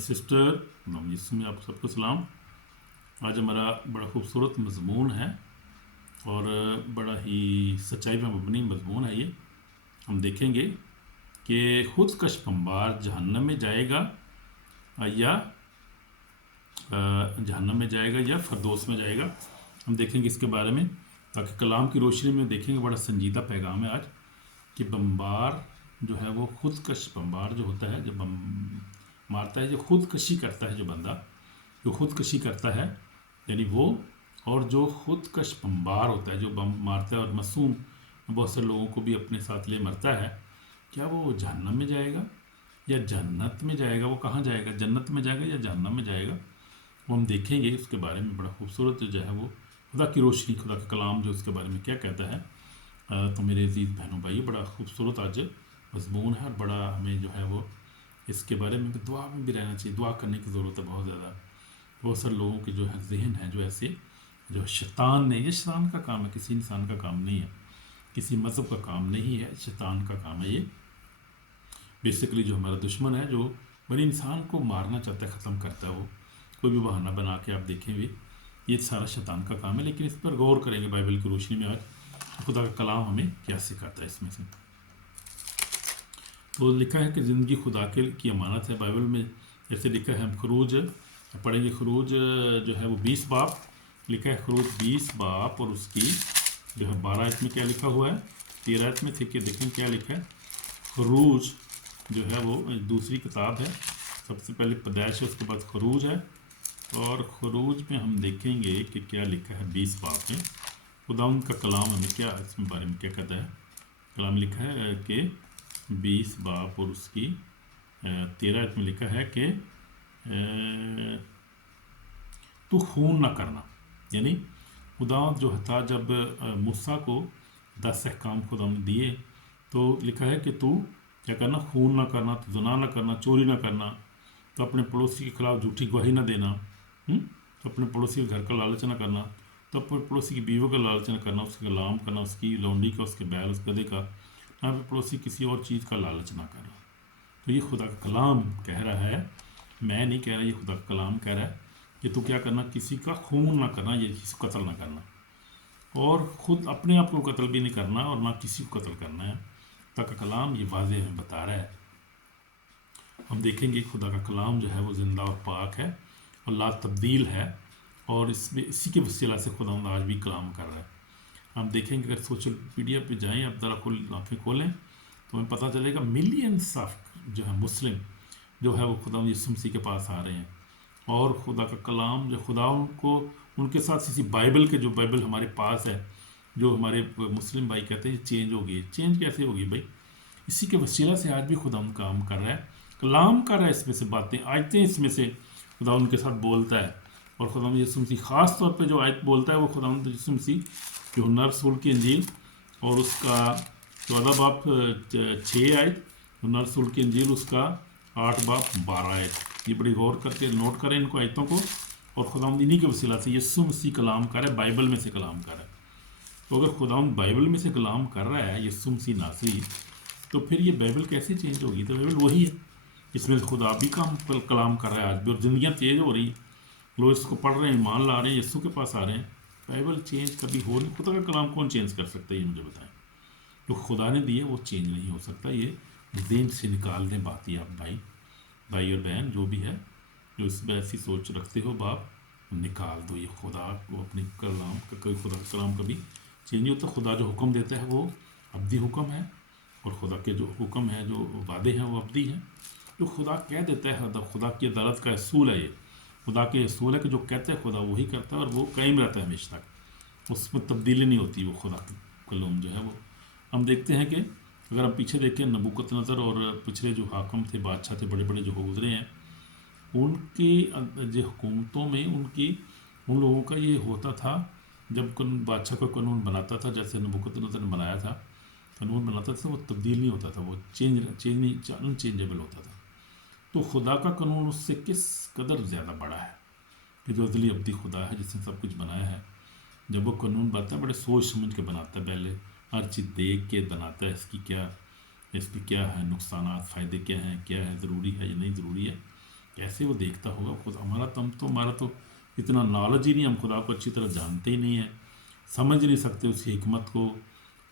Sister यीशु में आप सबको सलाम। आज हमारा बड़ा खूबसूरत मज़मून है और बड़ा ही सच्चाई पर मबनी मज़मून है ये। हम देखेंगे कि खुदकश बमबार जहन्नम में जाएगा या जहन्नम में जाएगा या फरदौस में जाएगा। हम देखेंगे इसके बारे में, ताकि कलाम की रोशनी में देखेंगे। बड़ा संजीदा पैगाम है आज कि बमबार जो है वो खुदकश बमबार जो होता है, जब बम मारता है, जो खुदकशी करता है, जो बंदा जो खुदकशी करता है यानी वो, और जो खुदकश बमबार होता है जो बम मारता है और मासूम बहुत से लोगों को भी अपने साथ ले मरता है, क्या वो जहन्नम में जाएगा या जन्नत में जाएगा? वो कहाँ जाएगा, जन्नत में जाएगा या जहन्नम में जाएगा? वो हम देखेंगे। उसके बारे में बड़ा खूबसूरत जो है वो खुदा की रोशनी, खुदा का कलाम जो उसके बारे में क्या कहता है। तो मेरे अजीज़ बहनों भाई, बड़ा खूबसूरत आज मज़मून है और बड़ा हमें जो है वो इसके बारे में दुआ में भी रहना चाहिए। दुआ करने की ज़रूरत है बहुत ज़्यादा। बहुत सारे लोगों के जो है जहन है जो ऐसे, जो शैतान ने, ये शैतान का काम है, किसी इंसान का काम नहीं है, किसी मज़हब का काम नहीं है, शैतान का काम है ये। बेसिकली जो हमारा दुश्मन है, जो बड़े इंसान को मारना चाहता है, ख़त्म करता है, वो कोई भी बहाना बना के आप देखेंगे, ये सारा शैतान का काम है। लेकिन इस पर गौर करेंगे बाइबल की रोशनी में आज खुदा का कलाम हमें क्या सिखाता है इसमें से। तो लिखा है कि ज़िंदगी खुदा के की अमानत है। बाइबल में जैसे लिखा है, हम खरूज पढ़ेंगे। खरूज जो है वो 20 बाप लिखा है, खरूज 20 बाप और उसकी जो है 12 आयत में क्या लिखा हुआ है, 13 आयत में थे कि देखें क्या लिखा है। खरूज जो है वो दूसरी किताब है, सबसे पहले पैदाइश है, उसके बाद खरूज है, और खरूज में हम देखेंगे कि क्या लिखा है 20 बाप में। खुदावंद का कलाम हमें क्या इसमें बारे में क्या कहता है। कलाम लिखा है कि 20 बाप और उसकी 13 आयत में लिखा है कि तू खून ना करना। यानी खुदा जो था, जब मूसा को 10 अहकाम खुदा ने दिए, तो लिखा है कि तू क्या करना, खून ना करना, तो ज़िना ना करना, चोरी ना करना, तो अपने पड़ोसी के खिलाफ झूठी गवाही ना देना, तो अपने पड़ोसी के घर का लालच ना करना, तो अपने पड़ोसी की बीवी का लालच ना करना, उसके गुलाम करना, उसकी लौंडी का, उसके बैल, उस गधे का, ना फिर पड़ोसी किसी और चीज़ का लालच ना करना। तो ये खुदा का कलाम कह रहा है, मैं नहीं कह रहा, ये खुदा का कलाम कह रहा है कि तू क्या करना, किसी का खून ना करना, ये किसी को कत्ल ना करना, और ख़ुद अपने आप को कत्ल भी नहीं करना और ना किसी को कत्ल करना है। खुदा का कलाम ये वाज़ेह हमें बता रहा है। हम देखेंगे खुदा का कलाम जो है वो ज़िंदा और पाक है और ला तब्दील है, और इसमें इसी के वसीला से खुदा आज भी कलाम कर रहा है। हम देखेंगे, अगर सोशल मीडिया पे जाएं, आप ज़रा आँखें खोलें तो हमें पता चलेगा मिलियंस ऑफ जो है मुस्लिम जो है वो खुदा यीशु मसीह के पास आ रहे हैं, और खुदा का कलाम जो खुदा उनको उनके साथ इसी बाइबल के, जो बाइबल हमारे पास है, जो हमारे मुस्लिम भाई कहते हैं चेंज हो गई। चेंज कैसे होगी भाई? इसी के वसीला से आज भी खुदा काम कर रहा है, कलाम कर रहा है, इसमें से बातें आयतें इसमें से खुदा उनके साथ बोलता है। और खुदा यीशु मसीह ख़ास तौर पे जो आयत बोलता है वो खुदा यीशु मसीह यूहन्ना रसूल की इंजील और उसका 14 बाप 6 आयत, यूहन्ना रसूल की इंजील उसका 8 बाप 12 आयत। ये बड़ी गौर करके नोट करें इनको आयतों को। और खुदा इन्हीं के वसीला से यीशु मसीह कलाम कर रहा है, बाइबल में से कलाम कर रहा है। तो अगर खुदा बाइबल में से कलाम कर रहा है यीशु मसीह नासरी, तो फिर ये बाइबल कैसे चेंज होगी? तो बाइबल वही है, इसमें खुदा भी कलाम कर रहा है आज भी, और ज़िंदगियाँ चेंज हो रही हैं, लोग इसको पढ़ रहे हैं, ईमान ला रहे हैं, यीशु के पास आ रहे हैं। बाइबल चेंज कभी हो नहीं। खुदा का कलाम कौन चेंज कर सकता है, ये मुझे बताएं। जो खुदा ने दिए वो चेंज नहीं हो सकता। ये ज़हन से निकाल दें बात ही, आप भाई और बहन जो भी है, जो इस पर ऐसी सोच रखते हो, बाप निकाल दो ये खुदा को अपने कलाम का। कोई खुदा का कलाम कभी चेंज नहीं होता। खुदा जो हुक्म देता है वो अब्दी हुक्म है, और खुदा के जो हुक्म है, जो वादे हैं, वो अब्दी हैं। जो खुदा कह देता है, खुदा की अदालत का असूल है, ये खुदा के असूल है कि जो कहता है खुदा वही करता है, और वो कायम रहता है हमेशा तक, उसमें तब्दीली नहीं होती। वो खुदा का कलाम जो है वो हम देखते हैं कि अगर हम पीछे देखें, नबूकतनज़र और पिछले जो हाकम थे, बादशाह थे, बड़े बड़े जो गुजरे हैं, उनकी जो हुकूमतों में उन लोगों का ये होता था, जब बादशाह का कानून बनाता था, जैसे नबूकतनज़र ने बनाया था, कानून बनाता था, वो तब्दील नहीं होता था, वो अनचेंजेबल होता था। तो खुदा का कानून उससे किस कदर ज़्यादा बड़ा है कि जो अज़ली अब्दी खुदा है, जिसने सब कुछ बनाया है। जब वो कानून बनाता है, बड़े सोच समझ के बनाता है, पहले हर चीज़ देख के बनाता है, इसके क्या है नुकसानात, फ़ायदे क्या हैं, क्या है ज़रूरी है या नहीं ज़रूरी है, कैसे वो देखता होगा खुद हमारा तो इतना नॉलेज ही नहीं, हम खुदा को अच्छी तरह जानते ही नहीं हैं, समझ नहीं सकते उसकी हिकमत को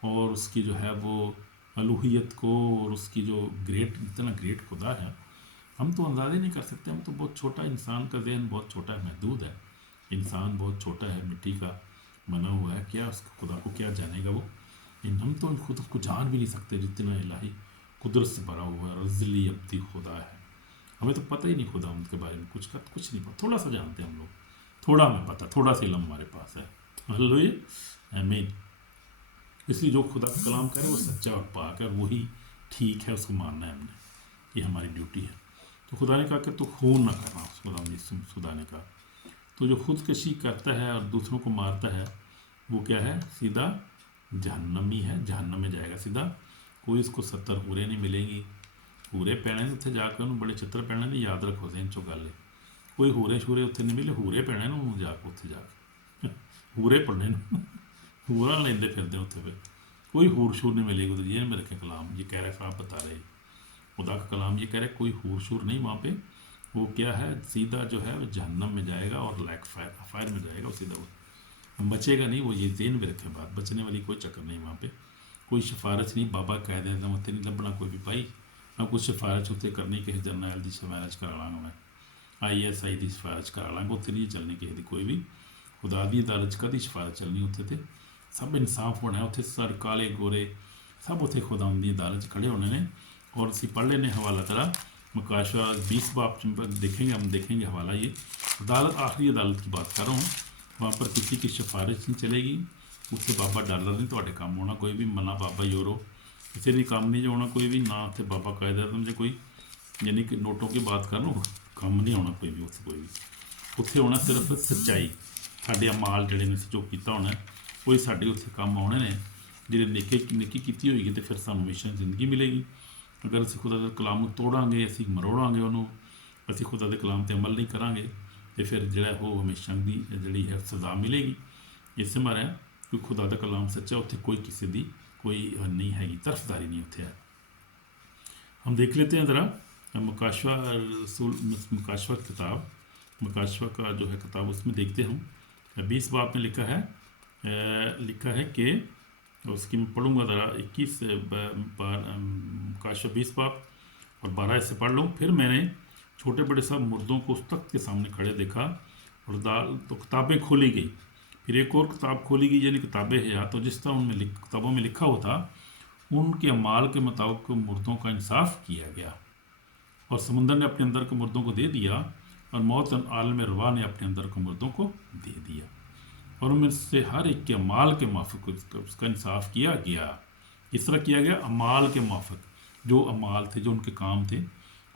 और उसकी जो है वो अलूहियत को, और उसकी जो इतना ग्रेट खुदा है हम तो अंदाज़ा ही नहीं कर सकते। हम तो बहुत छोटा, इंसान का जहन बहुत छोटा है, महदूद है, इंसान बहुत छोटा है, मिट्टी का बना हुआ है, क्या उसको खुदा को क्या जानेगा वो। हम तो खुद को जान भी नहीं सकते जितना इलाही कुदरत से भरा हुआ है, रज़ली अब्दी खुदा है। हमें तो पता ही नहीं खुदा उनके बारे में कुछ नहीं पता, थोड़ा सा जानते हैं हम लोग, थोड़ा हमें पता, थोड़ा सा इल्म हमारे पास है। हालेलुया आमीन। इसलिए जो खुदा का कलाम करे वो सच्चा और पाक है, वही ठीक है, उसको मानना है हमने, ये हमारी ड्यूटी है। तो खुदा ने कहा कि तो खून ना करना, खुदा ने कहा। तो जो खुदकशी करता है और दूसरों को मारता है वो क्या है, सीधा जहन्नमी है, जहन्नम में जाएगा सीधा। कोई उसको 70 हूरें नहीं मिलेंगी। हूरे पैने उत्थे जाकर उन्होंने बड़े चित्र पैने ने, याद रखो दिन चो गल, कोई हूरे शूरे उत्थे नहीं मिले, हूरे पैने उन्होंने जाके उत्थे जाके हूरे पढ़ने हूरा लेंदे फिरदे उत्थे पे, कोई हूर शूर नहीं मिलेगी उधर। ये मेरे के कलाम ये कह रहे हैं, आप बता रहे खुदा का कलाम ये कह रहे कोई हूर शूर नहीं वहाँ पे, वो क्या है, सीधा जो है वो जहन्नम में जाएगा और लैक फायर में जाएगा, वो सीधा वो बचेगा नहीं। वो ये जेन में रखे बात, बचने वाली कोई चक्कर नहीं वहाँ पे, कोई सिफारिश नहीं, बाबा कह देता मत नहीं लभना कोई भी भाई, मैं कुछ सिफारिश उत्ते करनी किसी जरनैल की सिफारिश करा लाँगा, मैं ISI की सिफारिश करा लाँगा, उत्थे नहीं चलनी किसी की कोई भी, खुदा की अदालत कदी सिफारिश चलनी, उत्थे तो सब इंसाफ होना है, उत्थे सर काले गोरे सब उत्थे खुदा की अदालत खड़े होने ने। और असी पढ़ लेने हवाला तरह मुकाशवा 20 बाप देखेंगे, हम देखेंगे हवाला ये अदालत, आखिरी अदालत की बात कर रहा हूँ, वहाँ पर किसी की सिफारिश नहीं चलेगी, उत्थे बाबा डॉलर नहीं तो काम होना कोई भी, मना बाबा यूरो किसी भी काम नहीं होना कोई भी, ना उत्थे बाबा कायदा जो कोई यानी कि नोटों की बात कर लो, काम नहीं होना कोई भी उत्थे, कोई भी उत्थे होना सिर्फ सच्चाई, साढ़े अमाल जड़े ने जो किया होना कोई साढ़े उत्थे काम आने ने, जिन्हें नेकी की होगी तो फिर सानू हमेशा जिंदगी मिलेगी। अगर असीं खुदा के कलाम को तोड़ांगे, असीं मरोड़ांगे उन्होंने, असीं खुदा के कलाम पर अमल नहीं करांगे तो फिर जो वो हमेशा की जी है सज़ा मिलेगी। इस मारे कोई खुदा का कलाम सच्चा, उत्थे कोई किसी की कोई नहीं हैगी, तरफदारी नहीं उत्थे है। हम देख लेते हैं ज़रा मुकाशवा मुकाशवा किताब, मुकाशवा का जो है किताब, उसमें देखते हम 20 बाब में लिखा है कि उसकी मैं पढ़ूँगा ज़रा 21 मुकाशवा 20 बाब और 12 से पढ़ लूँ। फिर मैंने छोटे बड़े सब मुर्दों को उस तख्त के सामने खड़े देखा और तो किताबें खोली गई, फिर एक और किताब खोली गई यानी किताबें हयात, तो जिस तरह उनमें किताबों में लिखा हुआ था उनके अमाल के मुताबिक मुर्दों का इंसाफ किया गया, और समुंदर ने अपने अंदर के मुर्दों को दे दिया, और मौत आलम रवा ने अपने अंदर के मुर्दों को दे दिया, और उनमें से हर एक के अमाल के माफिक उसका इंसाफ किया गया। इस तरह किया गया अमाल के माफिक, जो अमाल थे, जो उनके काम थे,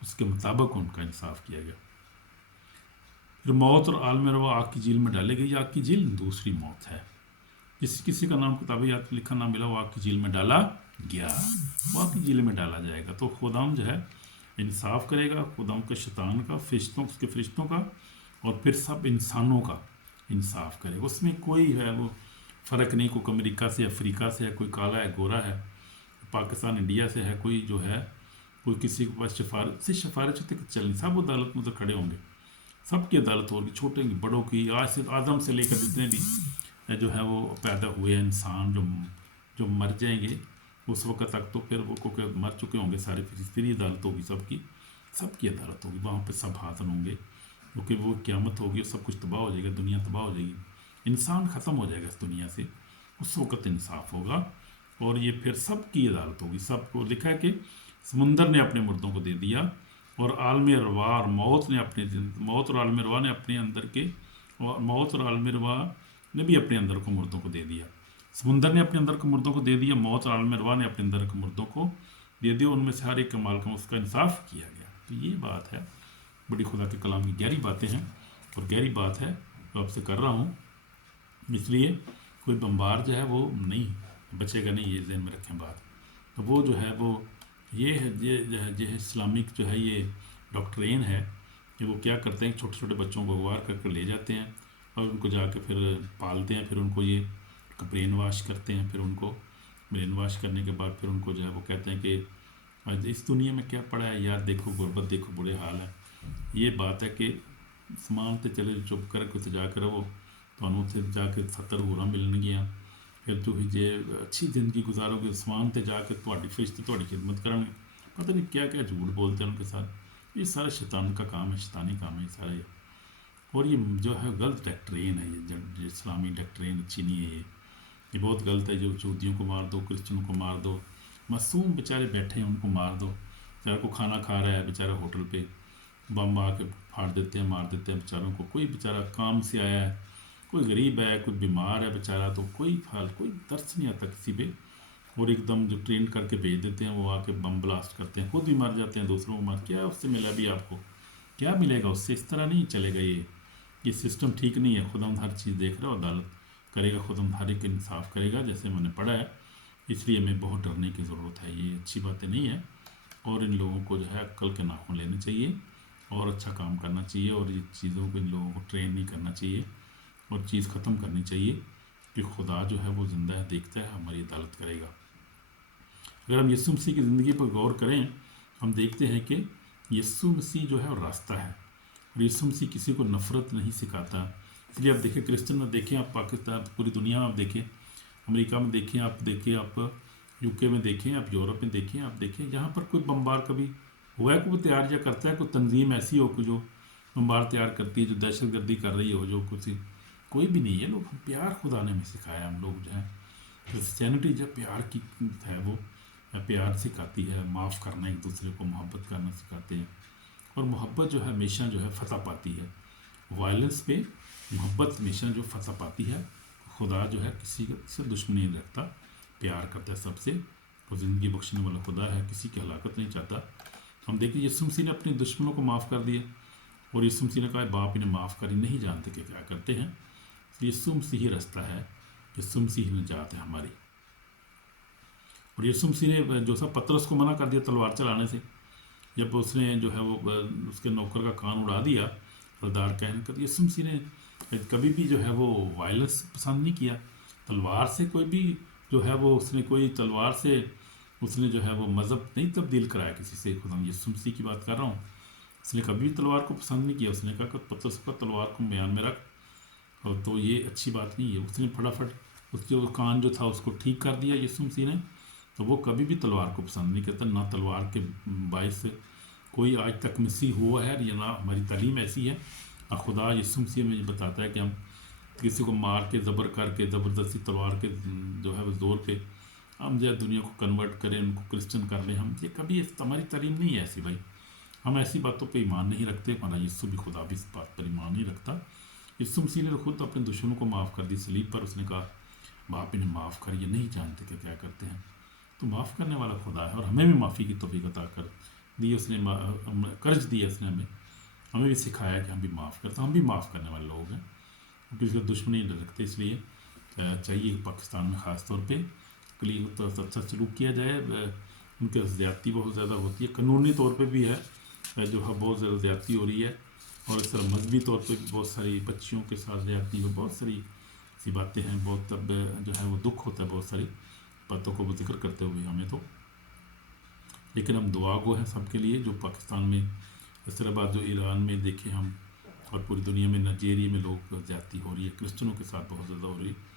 उसके मुताबिक उनका इंसाफ किया गया। फिर मौत और आलम रवा आग की झील में डाली गई। आग की झील दूसरी मौत है, किसी का नाम किताब याद लिखा ना मिला, वो आग की झील में डाला गया, वो आग की झील में डाला जाएगा। तो खुदाम जो है इंसाफ करेगा, खुदाम के शैतान का, फरिश्तों, उसके फरिश्तों का, और फिर सब इंसानों का इंसाफ करेगा। उसमें कोई है वो फ़र्क नहीं, कोई अमेरिका से, अफ्रीका से है, कोई काला है, गोरा है, पाकिस्तान इंडिया से है, कोई जो है कोई किसी के पास सिफारिश तक चलनी, सब अदालत में तो खड़े होंगे, सबकी अदालत होगी, छोटे की बड़ों की, आज से आदम से लेकर जितने भी जो है वो पैदा हुए हैं इंसान, जो मर जाएंगे उस वक्त तक, तो फिर वो को मर चुके होंगे सारे, फिर अदालत होगी, सबकी अदालत होगी, वहाँ पे सब हाथ होंगे, क्योंकि वो क़यामत होगी, सब कुछ तबाह हो जाएगा, दुनिया तबाह हो जाएगी, इंसान ख़त्म हो जाएगा इस दुनिया से, उस वक्त इंसाफ होगा, और ये फिर सबकी अदालत होगी। सबको लिखा है कि समुंदर ने अपने मुर्दों को दे दिया, और आलम रवा और मौत और आलम रवा ने अपने अंदर के, और मौत और आलम रवा ने भी अपने अंदर को मुर्दों को दे दिया। समुंदर ने अपने अंदर के मुर्दों को दे दिया, मौत और आलम रवा ने अपने अंदर के मुर्दों को दे दिया, उनमें से हर एक कमाल का उसका इंसाफ किया गया। तो ये बात है, बड़ी खुदा के कलाम की गहरी बातें हैं, और गहरी बात है तो आपसे कर रहा हूँ, इसलिए कोई बम्बार जो है वो नहीं बचेगा नहीं, ये ज़हन में रखें बात। तो वो जो है वो ये है इस्लामिक जो है ये डॉक्ट्रेन है कि वो क्या करते हैं, छोटे छोटे बच्चों को अगवा करके ले जाते हैं और उनको जाके फिर पालते हैं, फिर उनको ये ब्रेन वाश करते हैं, फिर उनको ब्रेन वाश करने के बाद फिर उनको जो है वो कहते हैं कि आज इस दुनिया में क्या पड़ा है यार, देखो गुर्बत, देखो बुरे हाल है, ਇਹ ਬਾਤ ਹੈ ਕਿ ਸਮਾਨ ਤੇ ਚਲੇ ਚੁੱਪ ਕਰਕੇ ਉੱਥੇ ਜਾ ਕੇ ਰਹੋ, ਤੁਹਾਨੂੰ ਉੱਥੇ ਜਾ ਕੇ 70 ਹੋਰਾਂ ਮਿਲਣਗੀਆਂ। ਫਿਰ ਤੁਸੀਂ ਜੇ ਅੱਛੀ ਜ਼ਿੰਦਗੀ ਗੁਜ਼ਾरोगे, आसमान ਤੇ ਜਾ ਕੇ ਤੁਹਾਡੀ ਫਰਿਸ਼ਤੇ ਤੁਹਾਡੀ ਖਿਦਮਤ ਕਰਨਗੇ। पता नहीं क्या क्या झूठ बोलते हैं उनके साथ। ये सारा शैतान का काम है, शैतानी काम है ये सारा ये। और ये जो है गलत डॉक्ट्रिन है, ये इस्लामी डॉक्ट्रिन अच्छी नहीं है ये बहुत गलत है। जो यहूदियों को मार दो, क्रिश्चियनों को मार दो, मासूम बेचारे बैठे हैं उनको मार दो। बेचारा को खाना खा रहा है बेचारा होटल पे, बम आके फाड़ देते हैं, मार देते हैं बेचारों को। कोई बेचारा काम से आया है, कोई गरीब है, कोई बीमार है बेचारा, तो कोई हाल कोई तरस नहीं आता किसी पे। और एकदम जो ट्रेन करके भेज देते हैं वो आके बम ब्लास्ट करते हैं, खुद भी मर जाते हैं, दूसरों को मार। क्या उससे मिला भी आपको, क्या मिलेगा उससे? इस तरह नहीं चलेगा ये सिस्टम ठीक नहीं है। खुदा हर चीज़ देख रहा है, अदालत करेगा, खुदा हर एक इंसाफ करेगा जैसे मैंने पढ़ा है। इसलिए हमें बहुत डरने की ज़रूरत है, ये अच्छी बातें नहीं है। और इन लोगों को जो है अक्ल के नाखून लेने चाहिए और अच्छा काम करना चाहिए, और ये चीज़ों को इन लोगों को ट्रेन नहीं करना चाहिए और चीज़ ख़त्म करनी चाहिए कि खुदा जो है वो ज़िंदा है, देखता है, हमारी अदालत करेगा। अगर हम यीशु मसीह की ज़िंदगी पर गौर करें, हम देखते हैं कि यीशु मसीह जो है वो रास्ता है, और यीशु मसीह किसी को नफ़रत नहीं सिखाता। इसलिए आप देखें क्रिश्चियन में देखें, आप पाकिस्तान पूरी दुनिया में आप देखें, अमेरिका में देखें, आप यूके में देखें, आप यूरोप में देखें, आप देखें जहाँ पर कोई बम्बार कभी हुआ है, कोई तैयार या करता है, कोई तंजीम ऐसी हो कि जो बम्बार तैयार करती है, जो दहशत गर्दी कर रही हो, जो कुछ कोई भी नहीं है। लोग हम प्यार खुदा ने हमें सिखाया। हम लोग जो है क्रिश्चियनिटी जो प्यार की है वो प्यार सिखाती है, माफ़ करना, एक दूसरे को मोहब्बत करना सिखाते हैं। और मोहब्बत जो है हमेशा जो है फतह पाती है, वायलेंस पे मोहब्बत हमेशा जो फतह पाती है। खुदा जो है किसी से दुश्मनी नहीं रखता, प्यार करता है सबसे, और ज़िंदगी बख्शने वाला खुदा है, किसी की हलाकत नहीं चाहता। हम देखिए यीशु मसीह ने अपने दुश्मनों को माफ़ कर दिया, और यीशु मसीह ने कहा बाप इन्हें माफ़ करी, नहीं जानते कि क्या करते हैं। यीशु मसीह ही रास्ता है, यीशु मसीह ही निजात है हमारी। और यीशु मसीह ने जो सा पतरस को मना कर दिया तलवार चलाने से, जब उसने जो है वो उसके नौकर का कान उड़ा दिया रदार कहने का, यीशु मसीह ने कभी भी जो है वो वायलेंस पसंद नहीं किया। तलवार से कोई भी जो है वो उसने कोई तलवार से उसने जो है वो मज़हब नहीं तब्दील कराया किसी से। खुदा यीशु मसीह की बात कर रहा हूँ, उसने कभी भी तलवार को पसंद नहीं किया। उसने कहा कि पतरस का तलवार को बयान में रख, और तो ये अच्छी बात नहीं है। उसने फटाफट उसके वो कान जो था उसको ठीक कर दिया यीशु मसीह ने। तो वो कभी भी तलवार को पसंद नहीं करता, ना तलवार के बायस कोई आज तक मसीह हुआ है, या ना हमारी तालीम ऐसी है। और खुदा यीशु मसीह में बताता है कि हम किसी को मार के ज़बर करके ज़बरदस्ती तलवार के जो है वो ज़ोर पे हम जो है दुनिया को कन्वर्ट करें, उनको क्रिश्चियन कर लें। हम ये कभी हमारी तालीम नहीं है ऐसी भाई, हम ऐसी बातों पे ईमान नहीं रखते। हमारा यीशु भी खुदा भी इस बात पर ईमान नहीं रखता। यीशु मसीह ने खुद अपने दुश्मनों को माफ़ कर दी सलीब पर। उसने कहा बाप इन्हें माफ़ कर, ये नहीं जानते कि क्या करते हैं। तो माफ़ करने वाला खुदा है, और हमें भी माफ़ी की तौफीक अता कर दी उसने, कर्ज दिया उसने हमें भी सिखाया कि हम भी माफ़ करते, हम भी माफ़ करने वाले लोग हैं, क्योंकि उसके दुश्मनी नहीं रखते। इसलिए चाहिए पाकिस्तान में ख़ास तौर पे कलीग तो अच्छा सलूक किया जाए। उनके ज़्यादती बहुत ज़्यादा होती है, कानूनी तौर पे भी है जो है बहुत ज़्यादा ज़्यादती हो रही है, और इस तरह मजहबी तौर पे भी बहुत सारी बच्चियों के साथ ज़्यादती हो, बहुत सारी सी बातें हैं। बहुत तब जो है वो दुख होता है बहुत सारी बातों को वो जिक्र करते हुए हमें तो। लेकिन हम दुआ गो हैं सबके लिए जो पाकिस्तान में, इस तरह बात जो ईरान में देखे हम, और पूरी दुनिया में नाइजीरिया में लोग ज़्यादती हो रही है, क्रिश्चियनों के साथ बहुत ज़्यादा हो रही है।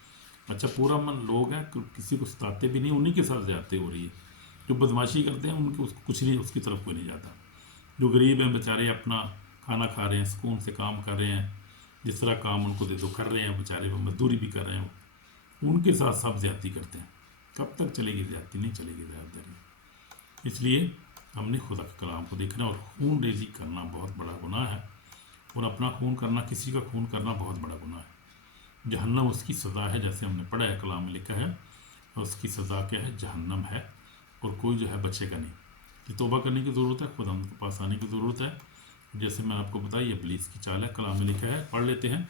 अच्छा पूरा मन लोग हैं, किसी को सताते भी नहीं, उन्हीं के साथ ज़्यादती हो रही है। जो बदमाशी करते हैं उनके उसको कुछ नहीं, उसकी तरफ कोई नहीं जाता। जो गरीब हैं बेचारे अपना खाना खा रहे हैं, सुकून से काम कर रहे हैं, जिस तरह काम उनको दे दो कर रहे हैं, बेचारे वो मजदूरी भी कर रहे हैं, उनके साथ सब ज़्यादती करते हैं। कब तक चलेगी ज़्यादती? नहीं चलेगी ज़्यादातर। इसलिए हमने खुदा के कलाम को देखना, और खून रेजी करना बहुत बड़ा गुनाह है, और अपना खून करना, किसी का खून करना बहुत बड़ा गुनाह है। जहन्नम उसकी सज़ा है, जैसे हमने पढ़ा है कलाम में लिखा है, और उसकी सज़ा क्या है? जहन्नम है, और कोई जो है बचेगा नहीं। ये तौबा करने की ज़रूरत है, खुदा के पास आने की ज़रूरत है। जैसे मैंने आपको बताया इब्लीस की चाल है, कलाम में लिखा है, पढ़ लेते हैं।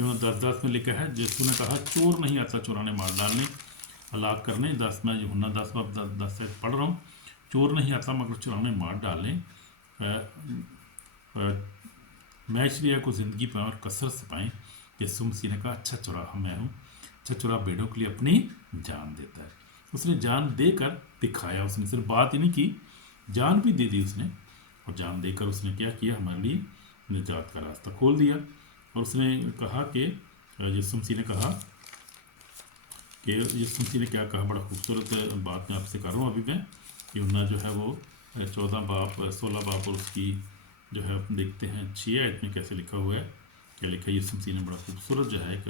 यूँ 10:10 में लिखा है, यीशु ने कहा चोर नहीं आता चुराने, मार डालने, हलाक करने। 10 में यूहन्ना 10 से पढ़ रहा हूँ, चोर नहीं आता मगर चुराने, मार डालने। मैं इसलिए को ज़िंदगी पाएँ और कसरत से पाएँ। यीशु मसीह ने कहा अच्छा चौराहा मैं हूँ, अच्छा चौराहा भेड़ों के लिए अपनी जान देता है। उसने जान देकर दिखाया, उसने सिर्फ बात ही नहीं की, जान भी दे दी उसने। اور جان دے کر اس نے کیا کیا، ہمارے لیے نجات کا راستہ کھول دیا۔ اور اس نے کہا کہ یسوع مسیح نے کہا کہ یسوع مسیح نے کیا کہا، بڑا خوبصورت بات میں آپ سے کر رہا ہوں ابھی میں، یوحنا جو ہے وہ 14 باب 16 باب اور اس کی جو ہے دیکھتے ہیں 6 آیت میں کیسے لکھا ہوا ہے، کیا لکھا ہے۔ یسوع مسیح نے بڑا خوبصورت جو ہے ایک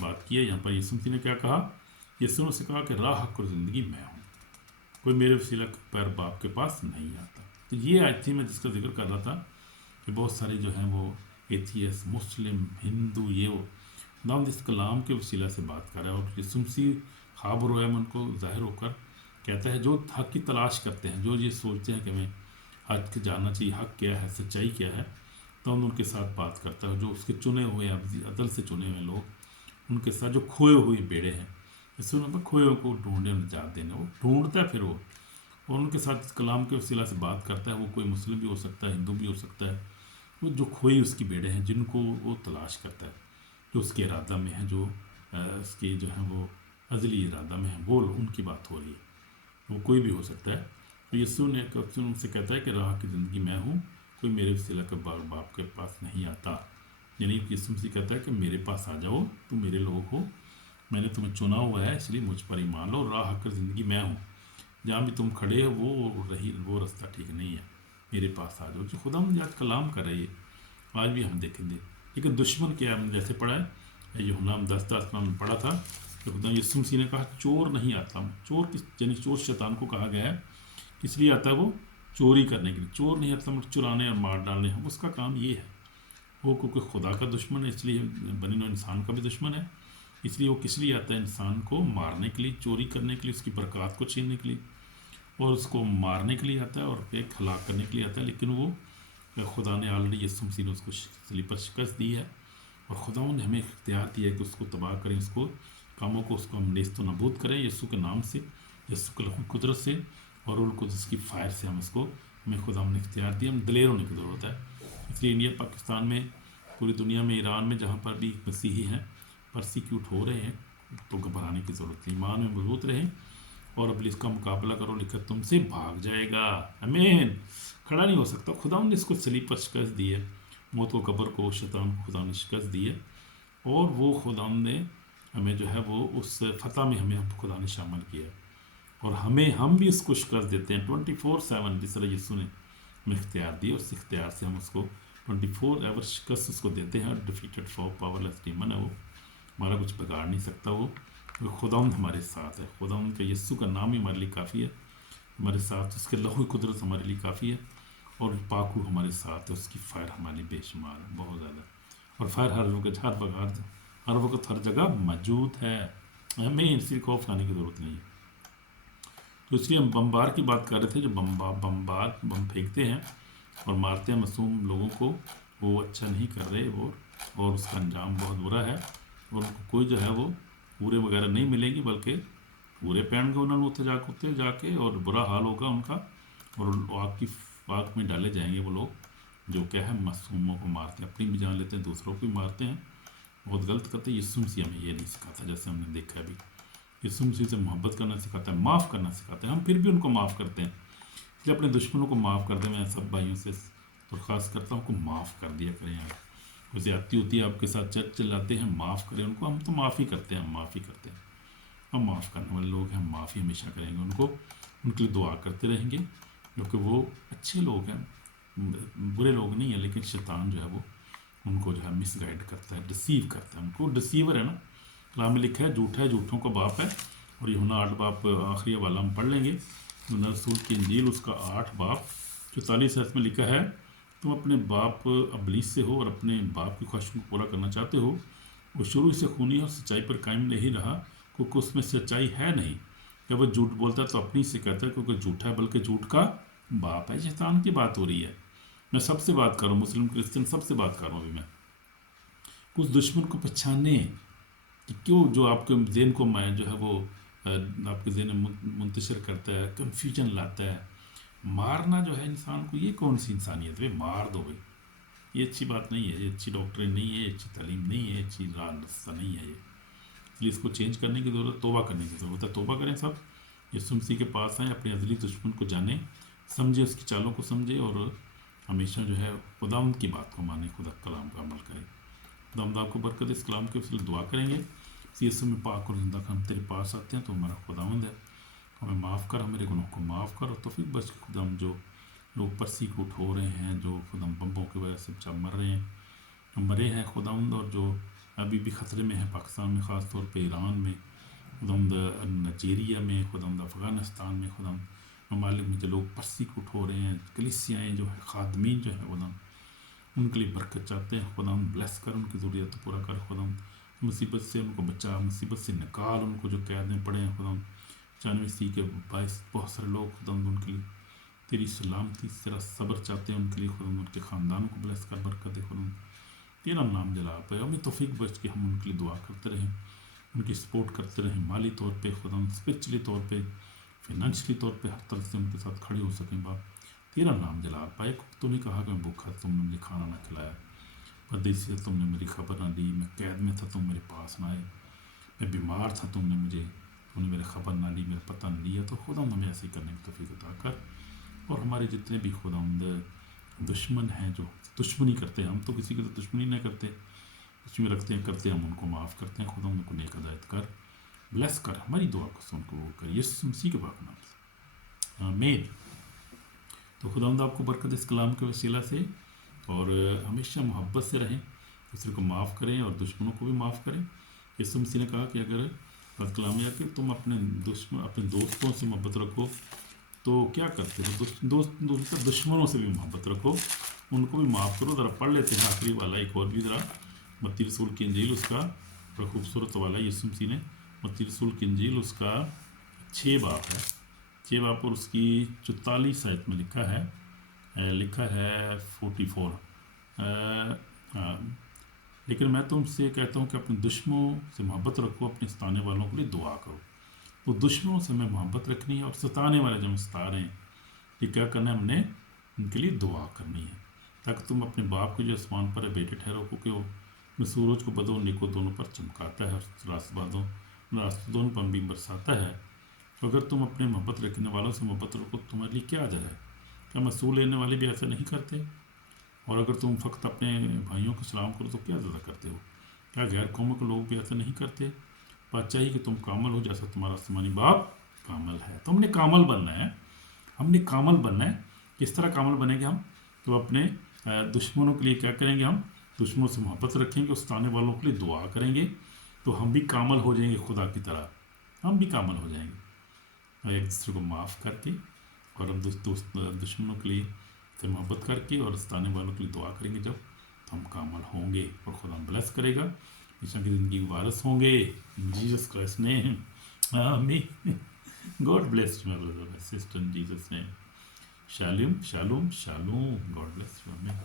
بات کی ہے یہاں پر۔ یسوع مسیح نے کیا کہا، یسوع نے سے کہا کہ راہ حق اور زندگی میں ہوں، کوئی میرے وسیلہ پر باپ کے پاس نہیں آتا۔ تو یہ آیت تھی میں جس کا ذکر کر رہا تھا کہ بہت سارے جو ہیں وہ ایتھیس، مسلم، ہندو، یہ وہ خداوند اس کلام کے وسیلہ سے بات کر رہا ہے۔ اور یسوع مسیح خواب و رویا میں ان کو ظاہر ہو کر کہتا ہے، جو حق کی تلاش کرتے ہیں، جو یہ سوچتے ہیں کہ ہمیں حق جاننا چاہیے، حق کیا ہے، سچائی کیا ہے، تو ان کے ساتھ بات کرتا ہے۔ جو اس کے چنے ہوئے عدل سے چنے ہوئے لوگ، ان کے ساتھ جو کھوئے ہوئے بیڑے ہیں، اس میں کھوئے کو ڈھونڈنے اور نجات دینا، وہ ڈھونڈتا ہے پھر وہ، اور ان کے ساتھ اس کلام کے وسیلہ سے بات کرتا ہے۔ وہ کوئی مسلم بھی ہو سکتا ہے، ہندو بھی ہو سکتا ہے، وہ جو کھوئی اس کی بیڑے ہیں جن کو وہ تلاش کرتا ہے، جو اس کے ارادہ میں ہیں، جو اس کے جو ہیں وہ ازلی ارادہ میں ہیں، وہ ان کی بات ہو رہی ہے، وہ کوئی بھی ہو سکتا ہے۔ تو یسوع نے ان سے کہتا ہے کہ راہ کی زندگی میں ہوں، کوئی میرے وسیلہ کے باپ کے پاس نہیں آتا۔ یعنی یسوع سے کہتا ہے کہ میرے پاس آ جاؤ، تم میرے لوگ ہو، میں نے تمہیں چنا ہوا ہے، اس لیے مجھ پر ایمان لو، راہ حق زندگی میں ہوں، جہاں بھی تم کھڑے ہو وہ رستہ ٹھیک نہیں ہے، میرے پاس آ جاؤ۔ جو خدا مجھے آج کلام کر رہی ہے، آج بھی ہم دیکھیں گے۔ لیکن دشمن کیا، ہم جیسے پڑھا ہے، یوحنا 10:10 میں پڑھا تھا کہ خدا یسوع مسیح نے کہا چور نہیں آتا، چور یعنی چور شیطان کو کہا گیا ہے، کس لیے آتا ہے، وہ چوری کرنے کے لیے، چور نہیں آتا چرانے اور مار ڈالنے، ہم اس کا کام یہ ہے۔ وہ کیونکہ خدا کا دشمن ہے، اس لیے بنی نوع انسان کا بھی دشمن ہے، اس لیے وہ کس لیے آتا ہے، انسان کو مارنے کے لیے، چوری کرنے کے لیے، اس کی برکات کو چھیننے کے لیے، اور اس کو مارنے کے لیے آتا ہے اور ایک ہلاک کرنے کے لیے آتا ہے۔ لیکن وہ خدا نے آلریڈی یسوع مسیح نے اس کو صلیب پر شکست دی ہے، اور خدا نے ہمیں اختیار دیا ہے کہ اس کو تباہ کریں، اس کو کاموں کو، اس کو ہم نیست و نابود کریں یسوع کے نام سے، یسوع کے لہو قدرت سے، اور روح القدس کی فائر سے ہم اس کو، ہمیں خدا نے اختیار دیا، ہم دلیر ہونے کی ضرورت ہے۔ اس لیے انڈیا، پاکستان میں، پوری دنیا میں، ایران میں، جہاں پر بھی مسیحی ہیں پرسیکیوٹ ہو رہے ہیں، تو گھبرانے کی ضرورت نہیں، ایمان میں مضبوط رہیں اور ابلیس کا مقابلہ کرو، لکھا تم سے بھاگ جائے گا۔ آمین۔ کھڑا نہیں ہو سکتا، خدا نے اس کو صلیب پر شکست دی ہے، موت کو، قبر کو، شیطان کو خدا نے شکست دی ہے، اور وہ خدا نے ہمیں جو ہے وہ اس فتح میں ہمیں خدا نے شامل کیا ہے، اور ہم بھی اس کو شکست دیتے ہیں 24/7، جس طرح یسوع نے ہمیں اختیار دی، اس اختیار سے ہم اس کو 24 ایور شکست اس کو دیتے ہیں۔ ڈیفیٹڈ فور پاورلیس ڈیمن ہے، وہ ہمارا کچھ بگاڑ نہیں سکتا، وہ خداوند ہمارے ساتھ ہے، خداوند کا یسوع کا نام ہی ہمارے لیے کافی ہے، ہمارے ساتھ اس کے لہو قدرت ہمارے لیے کافی ہے، اور پاک روح ہمارے ساتھ ہے، اس کی فائر ہمارے لیے بے شمار ہے، بہت زیادہ، اور فائر ہر وقت ہر جگہ موجود ہے، ہمیں اس سے خوف کھانے کی ضرورت نہیں ہے۔ تو اس لیے ہم بمبار کی بات کر رہے تھے، جو بم پھینکتے ہیں اور مارتے ہیں معصوم لوگوں کو، وہ اچھا نہیں کر رہے، وہ، اور اس کا انجام بہت برا ہے، اور ان کو کوئی جو ہے وہ پورے وغیرہ نہیں ملے گی، بلکہ پورے پہن گے انہوں نے اتنے جا کے، اور برا حال ہوگا ان کا، اور آگ میں ڈالے جائیں گے وہ لوگ جو کیا ہے معصوموں کو مارتے ہیں، اپنی بھی جان لیتے ہیں، دوسروں کو بھی مارتے ہیں، بہت غلط کرتے ہیں۔ یسوع مسیح ہمیں یہ نہیں سکھاتا، جیسے ہم نے دیکھا ابھی، یسوع مسیح سے محبت کرنا سکھاتا ہے، معاف کرنا سکھاتا ہے، ہم پھر بھی ان کو معاف کرتے ہیں، اس لیے اپنے دشمنوں کو معاف کر دیں۔ میں سب بھائیوں سے درخواست کرتا ہوں کو معاف کر دیا کریں، آپ کوئی زیادتی ہوتی ہے آپ کے ساتھ، چرچ چلاتے ہیں، معاف کریں ان کو، ہم تو معاف ہی کرتے ہیں، ہم معاف ہی کرتے ہیں، ہم معاف کرنے والے لوگ ہیں، ہم معافی ہمیشہ کریں گے ان کو، ان کے لیے دعا کرتے رہیں گے، کیونکہ وہ اچھے لوگ ہیں، برے لوگ نہیں ہیں، لیکن شیطان جو ہے وہ ان کو جو ہے مس گائیڈ کرتا ہے، ڈسیو کرتا ہے، ان کو ڈسیور ہے نا، کلام میں لکھا ہے جھوٹا ہے، جھوٹوں کا باپ ہے، اور یوحنا 8 باب آخری حوالہ ہم پڑھ لیں گے، یوحنا رسول کی انجیل اس کا 8 باب 44 میں لکھا ہے، تم اپنے باپ ابلیس سے ہو اور اپنے باپ کی خواہشوں کو پورا کرنا چاہتے ہو، وہ شروع سے خونی اور سچائی پر قائم نہیں رہا، کیونکہ اس میں سچائی ہے نہیں، جب وہ جھوٹ بولتا ہے تو اپنی سے کہتا ہے کیونکہ جھوٹا ہے، بلکہ جھوٹ کا باپ ہے۔ شیطان کی بات ہو رہی ہے، میں سب سے بات کر رہا ہوں، مسلم کرسچن سب سے بات کر رہا ہوں ابھی میں، اس دشمن کو پہچانے کہ کیوں جو آپ کے ذہن کو جو ہے وہ آپ کے ذہن میں منتشر کرتا ہے، کنفیوژن لاتا ہے، مارنا جو ہے انسان کو، یہ کون سی انسانیت ہے، مار دو بھائی، یہ اچھی بات نہیں ہے، یہ اچھی ڈاکٹرین نہیں ہے، یہ اچھی تعلیم نہیں ہے، اچھی راستہ نہیں ہے، یہ اس لیے اس کو چینج کرنے کی ضرورت، توبہ کرنے کی ضرورت ہے۔ توبہ کریں سب، یسوع مسیح کے پاس آئیں، اپنے ازلی دشمن کو جانیں، سمجھیں، اس کی چالوں کو سمجھیں، اور ہمیشہ جو ہے خداوند کی بات کو مانیں، خدا کلام کا عمل کریں۔ خداوند آپ کو برکت دے۔ اس کلام کے وسیلے دعا کریں گے۔ یسوع میں پاک اور زندہ ہم تیرے پاس آتے ہیں تو ہمارا خداوند ہے، ہمیں معاف کر، ہمارے گناہوں کو معاف کر، اور توفیق بخش کے خداوند جو لوگ پرسیکیوٹ ہو رہے ہیں، جو خداوند بمبوں کی وجہ سے مر رہے ہیں، مرے ہیں خداوند، اور جو ابھی بھی خطرے میں ہیں پاکستان میں، خاص طور پہ ایران میں خداوند، نائجیریا میں خداوند، افغانستان میں خداوند، ممالک میں جو لوگ پرسیکیوٹ ہو رہے ہیں، کلیسیائیں جو ہے، خادمین جو ہیں خداوند، ان کے لیے برکت چاہتے ہیں خداوند، بلیس کر، ان کی ضروریات پورا کر خداوند، مصیبت سے ان کو بچا، مصیبت سے نکال، ان کو جو قید میں پڑے ہیں خداوند، 94 کے باعث بہت سارے لوگ خداوند ان کے لیے تیری سلامتی، تیرا صبر چاہتے ہیں، ان کے لیے خداوند، ان کے خاندانوں کو بلیس کر، برکت دے خداوند، تیرا نام جلال پائے، ہمیں توفیق بخش کے ہم ان کے لیے دعا کرتے رہیں، ان کی سپورٹ کرتے رہیں، مالی طور پہ خداوند، اسپرچولی طور پہ، فائنینشلی طور پہ، ہر طرح سے ان کے ساتھ کھڑے ہو سکیں باپ، تیرا نام جلال پائے۔ تو نے کہا کہ میں بھوکا تم نے مجھے کھانا نہ کھلایا، پردیسی تم نے میری خبر نہ لی، میں قید میں تھا تم میرے پاس نہ آئے، میں بیمار تھا تم نے میرے خبر نہ لی، میرا پتہ نہ لیا۔ تو خدا ہمیں ایسے ہی کرنے کی توفیق عطا کر، اور ہمارے جتنے بھی خداوند دشمن ہیں جو دشمنی کرتے ہیں، ہم تو کسی کی تو دشمنی نہیں کرتے، دشمنی رکھتے ہیں کرتے ہم ان کو معاف کرتے ہیں، خدا ان کو نیک ہدایت کر، بلیس کر، ہماری دعا کو سن کو وہ کر، یسوع مسیح کے پاک نام سے آمین۔ تو خداوند آپ کو برکت اس کلام کے وسیلہ سے، اور ہمیشہ محبت سے رہیں، دوسرے کو معاف کریں اور دشمنوں کو بھی معاف کریں۔ یسوع مسیح نے کہا کہ اگر بات کلام یہ کہ تم اپنے دوستوں سے محبت رکھو تو کیا کرتے ہو، دشمنوں سے بھی محبت رکھو، ان کو بھی معاف کرو۔ ذرا پڑھ لیتے ہیں آخری والا ایک اور بھی، ذرا متی رسول کی انجیل، اس کا بڑا خوبصورت والا یسوع مسیح نے، متی رسول کی انجیل اس کا 6 باب ہے، 6 باب، اور اس کی 44 آیت میں لکھا ہے 44، لیکن میں تم سے کہتا ہوں کہ اپنے دشمنوں سے محبت رکھو، اپنے ستانے والوں کے لیے دعا کرو۔ تو دشمنوں سے ہمیں محبت رکھنی ہے، اور ستانے والے جو ہم ستا رہے ہیں، یہ کیا کرنا ہے، ہم نے ان کے لیے دعا کرنی ہے، تاکہ تم اپنے باپ کے جو آسمان پر ہے بیٹے ٹھہرو، کیونکہ وہ اپنے سورج کو بدو نیکو دونوں پر چمکاتا ہے، اور راست دونوں پر بھی برساتا ہے۔ تو اگر تم اپنے محبت رکھنے والوں سے محبت رکھو، تمہارے لیے کیا جائے؟ کیا مسئول لینے والے بھی ایسا نہیں کرتے؟ اور اگر تم فقط اپنے بھائیوں کو سلام کرو تو کیا زیادہ کرتے ہو؟ کیا غیر قوموں کے لوگ بھی ایسا نہیں کرتے؟ بات چاہیے کہ تم کامل ہو جیسا تمہارا آسمانی باپ کامل ہے۔ تو ہم نے کامل بننا ہے، ہم نے کامل بننا ہے۔ کس طرح کامل بنیں گے ہم؟ تو اپنے دشمنوں کے لیے کیا کریں گے، ہم دشمنوں سے محبت رکھیں گے، ستانے والوں کے لیے دعا کریں گے، تو ہم بھی کامل ہو جائیں گے خدا کی طرح، ہم بھی کامل ہو جائیں گے، ایک دوسرے کو معاف کر کے، اور ہم دشمنوں کے لیے سے محبت کر کے اور ستانے والوں کے لیے دعا کریں گے، جب تو ہم کامل ہوں گے، اور خدا ہم بلیس کرے گا، ہمیشہ کی زندگی کے وارث ہوں گے، جیسس کرائسٹ نے، آمین۔ God bless my brother and sister in Jesus name, Shalom Shalom Shalom, God bless you, آمین۔